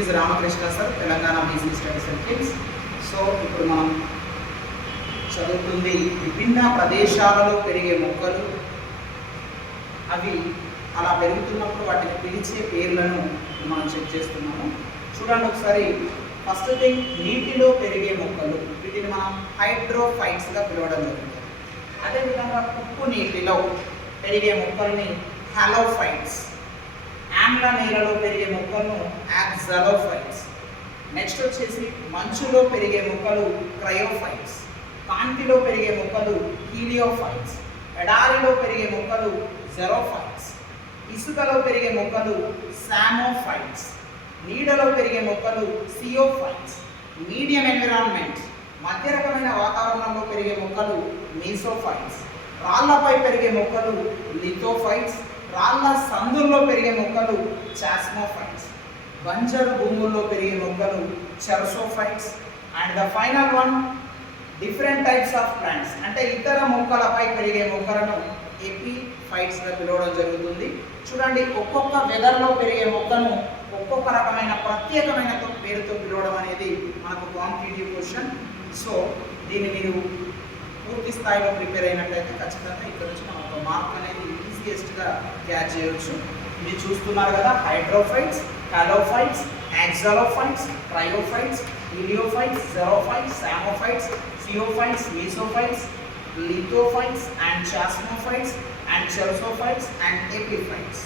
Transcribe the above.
Is Ramakrishna sir, Telangana BC studies and kids. So ఇప్పుడు మనం చదువుతుంది విభిన్న ప్రదేశాలలో పెరిగే మొక్కలు. అవి అలా పెరుగుతున్నప్పుడు వాటిని పిలిచే పేర్లను మనం చెక్ చేస్తున్నాము. చూడండి ఒకసారి. ఫస్ట్ థింగ్, నీటిలో పెరిగే మొక్కలు. వీటిని మనం హైడ్రోఫైట్స్గా పిలవడం జరుగుతుంది. అదేవిధంగా ఉప్పు నీటిలో పెరిగే మొక్కల్ని హాలోఫైట్స్, ఆమ్ల నీళ్ళలో పెరిగే మొక్కలను యాక్సాలోఫైట్స్. నెక్స్ట్ వచ్చేసి మంచులో పెరిగే మొక్కలు క్రయోఫైట్స్, కాంతిలో పెరిగే మొక్కలు హీలియోఫైట్స్, ఎడారిలో పెరిగే మొక్కలు జెరోఫైట్స్, ఇసుకలో పెరిగే మొక్కలు సామోఫైట్స్, నీడలో పెరిగే మొక్కలు సియోఫైట్స్, మీడియం ఎన్విరాన్మెంట్ మధ్య రకమైన వాతావరణంలో పెరిగే మొక్కలు మీసోఫైట్స్, రాళ్లపై పెరిగే మొక్కలు లిథోఫైట్స్, రాళ్ల సందుల్లో పెరిగే మొక్కలు చాస్మోఫైట్స్, బంజరు భూముల్లో పెరిగే మొక్కలు chersophytes. And the final one, different types of plants అంటే ఇతర మొక్కలపై పెరిగే మొక్కలను ఎపిఫైట్స్గా పిలవడం జరుగుతుంది. చూడండి, ఒక్కొక్క వెదర్లో పెరిగే మొక్కను ఒక్కొక్క రకమైన ప్రత్యేకమైన పేరుతో పిలవడం అనేది మనకు కాంపిటేటివ్ క్వశ్చన్. సో దీన్ని మీరు పూర్తి స్థాయిలో ప్రిపేర్ అయినట్లయితే ఖచ్చితంగా ఇక్కడ నుంచి మనం ఒక మార్క్ అనేది ఈజియెస్ట్గా క్యాచ్ చేయవచ్చు. మీరు చూస్తున్నారు కదా, hydrophytes, halophytes, oxylophytes, cryophytes, heliophytes, xerophytes, psammophytes, sciophytes, mesophytes, lithophytes, and chasmophytes, and chersophytes, and epiphytes.